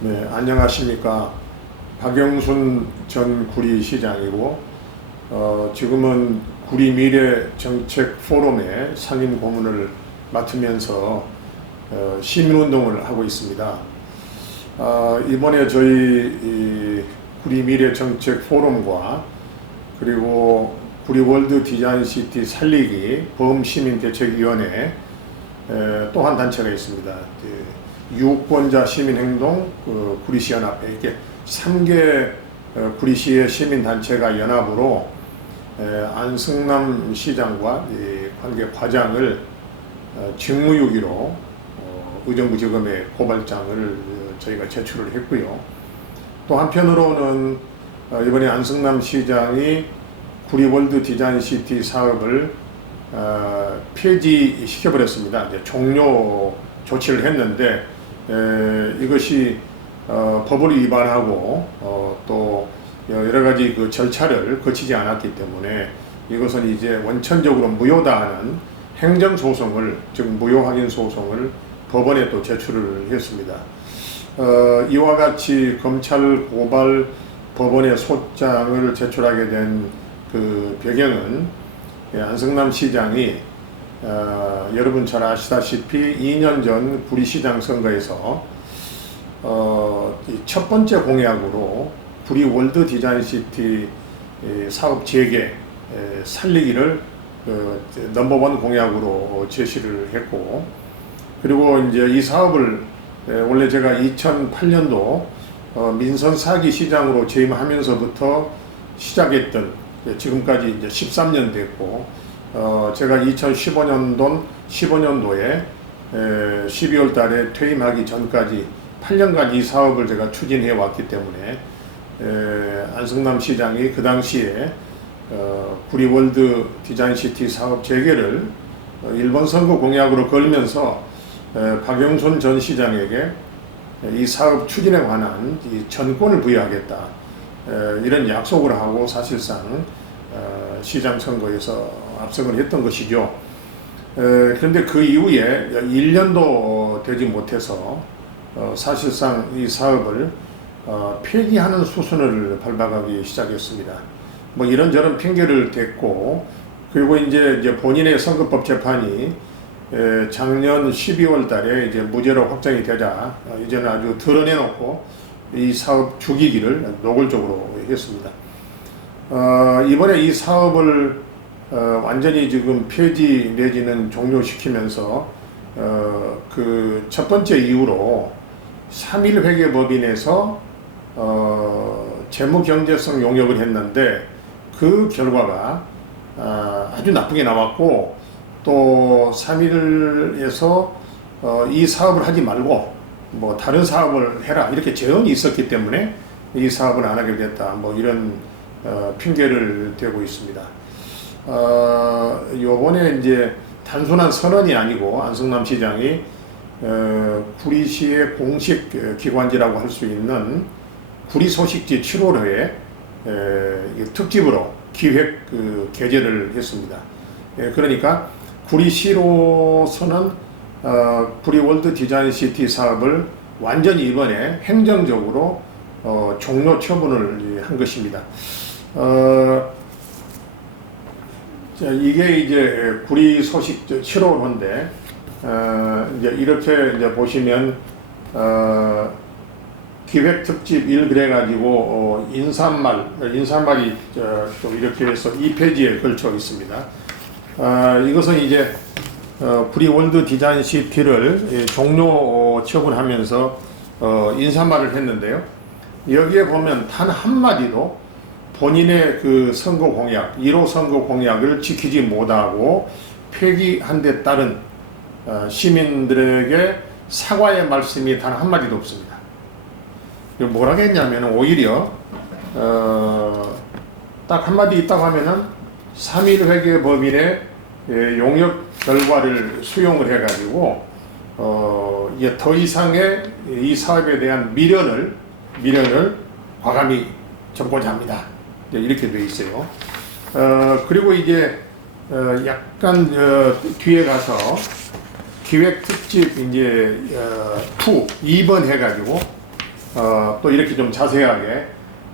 네, 안녕하십니까. 박영순 전 구리시장이고, 어, 지금은 구리 미래 정책 포럼의 상임 고문을 맡으면서 어, 시민운동을 하고 있습니다. 아, 이번에 저희 이 구리 미래 정책 포럼과 그리고 구리 월드 디자인 시티 살리기 범시민대책위원회 또 한 단체가 있습니다. 그 유권자 시민행동 그 구리시 연합회 이렇게 3개 어, 구리시의 시민단체가 연합으로 에, 안승남 시장과 이 관계 과장을 어, 직무유기로 어, 의정부지검에 고발장을 어, 저희가 제출을 했고요. 또 한편으로는 어, 이번에 안승남 시장이 구리월드 디자인시티 사업을 어, 폐지시켜버렸습니다. 종료 조치를 했는데 에, 이것이 어, 법을 위반하고 어, 또 여러 가지 그 절차를 거치지 않았기 때문에 이것은 이제 원천적으로 무효다 하는 행정 소송을 즉 무효 확인 소송을 법원에 또 제출을 했습니다. 어, 이와 같이 검찰 고발 법원에 소장을 제출하게 된 그 배경은 예, 안성남 시장이 어, 여러분 잘 아시다시피 2년 전 구리시장 선거에서 어, 이첫 번째 공약으로 구리 월드 디자인 시티 이 사업 재개 에, 살리기를 그 넘버원 공약으로 제시를 했고 그리고 이제 이 사업을 에, 원래 제가 2008년도 어, 민선 사기 시장으로 재임하면서부터 시작했던 예, 지금까지 이제 13년 됐고 어, 제가 2015년도 15년도에 12월 달에 퇴임하기 전까지 8년간 이 사업을 제가 추진해 왔기 때문에 에, 안성남 시장이 그 당시에 어, 구리월드 디자인시티 사업 재개를 어, 일본 선거 공약으로 걸면서 에, 박영순 전 시장에게 이 사업 추진에 관한 이 전권을 부여하겠다 에, 이런 약속을 하고 사실상 어, 시장 선거에서 압승을 했던 것이죠. 에, 그런데 그 이후에 1년도 되지 못해서 어, 사실상 이 사업을 어, 폐기하는 수순을 밟아가기 시작했습니다. 뭐 이런저런 핑계를 댔고 그리고 이제 이제 본인의 선거법 재판이 에, 작년 12월 달에 이제 무죄로 확정이 되자 어, 이제는 아주 드러내놓고 이 사업 죽이기를 노골적으로 했습니다. 어, 이번에 이 사업을 어, 완전히 지금 폐지 내지는 종료시키면서 어, 그 첫 번째 이유로 3일 회계법인에서 어, 재무 경제성 용역을 했는데 그 결과가 아, 아주 나쁘게 나왔고 또 3일에서 어, 이 사업을 하지 말고 뭐 다른 사업을 해라 이렇게 제언이 있었기 때문에 이 사업을 안 하게 됐다 뭐 이런 어, 핑계를 대고 있습니다. 어, 요번에 이제 단순한 선언이 아니고 안성남 시장이 어, 구리시의 공식 어, 기관지라고 할 수 있는 구리 소식지 7월호에 에, 이 특집으로 기획 그 게재를 했습니다. 예, 그러니까 구리시로서는 어, 구리 월드 디자인 시티 사업을 완전히 이번에 행정적으로 어, 종료 처분을 한 것입니다. 어, 자, 이게 이제 구리 소식 7월호인데 어, 이제 이렇게 이제 보시면 어, 기획 특집 1 그래 가지고 어, 인사말 인사말이 저, 좀 이렇게 해서 2페이지에 걸쳐 있습니다. 아, 이것은 이제 어, 구리 월드 디자인 시티를 예, 종료 처분하면서 어, 인사말을 했는데요. 여기에 보면 단 한마디도 본인의 그 선거 공약, 1호 선거 공약을 지키지 못하고 폐기한 데 따른 어, 시민들에게 사과의 말씀이 단 한마디도 없습니다. 이거 뭐라 했냐면 오히려 어, 딱 한마디 있다고 하면은 3일 회계 법인의 예, 용역 결과를 수용을 해가지고 어, 이제 더 이상의 이 사업에 대한 미련을 미련을 과감히 접고자 합니다. 이제 이렇게 돼 있어요. 어, 그리고 이제 어, 약간 어, 뒤에 가서 기획 특집 이제 어, 2, 2번 해가지고 어, 또 이렇게 좀 자세하게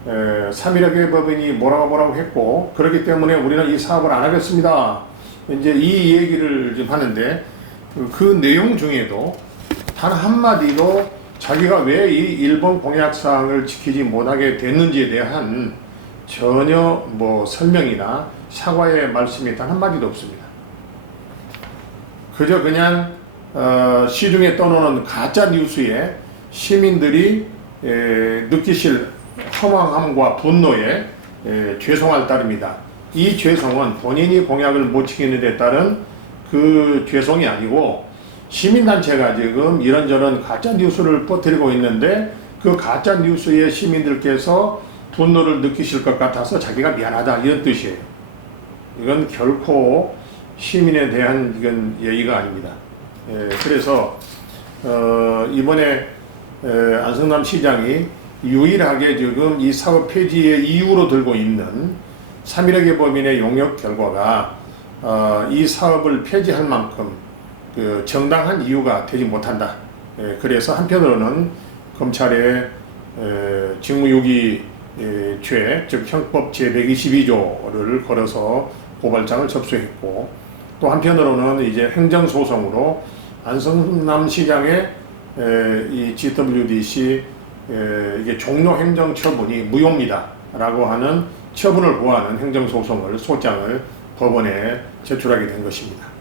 에, 3.1의 법인이 뭐라고 뭐라고 했고 그렇기 때문에 우리는 이 사업을 안 하겠습니다. 이제 이 얘기를 좀 하는데 그, 그 내용 중에도 단 한마디도 자기가 왜 이 일본 공약 사항을 지키지 못하게 됐는지에 대한 전혀 뭐 설명이나 사과의 말씀이 단 한마디도 없습니다. 그저 그냥 어, 시중에 떠도는 가짜 뉴스에 시민들이 에, 느끼실 허망함과 분노에 에, 죄송할 따름이다. 이 죄송은 본인이 공약을 못 지키는 데 따른 그 죄송이 아니고 시민단체가 지금 이런저런 가짜 뉴스를 퍼뜨리고 있는데 그 가짜 뉴스에 시민들께서 분노를 느끼실 것 같아서 자기가 미안하다 이런 뜻이에요. 이건 결코 시민에 대한 이건 예의가 아닙니다. 예, 그래서 어, 이번에 에, 안성남 시장이 유일하게 지금 이 사업 폐지의 이유로 들고 있는 3.1의 법인의 용역 결과가 어, 이 사업을 폐지할 만큼 그 정당한 이유가 되지 못한다. 예, 그래서 한편으로는 검찰에 에, 직무유기 에, 죄, 즉 형법 제122조를 걸어서 고발장을 접수했고 또 한편으로는 이제 행정소송으로 안성남 시장의 에, 이 GWDC 에, 이게 종료 행정 처분이 무효입니다라고 하는 처분을 고하는 행정소송을 소장을 법원에 제출하게 된 것입니다.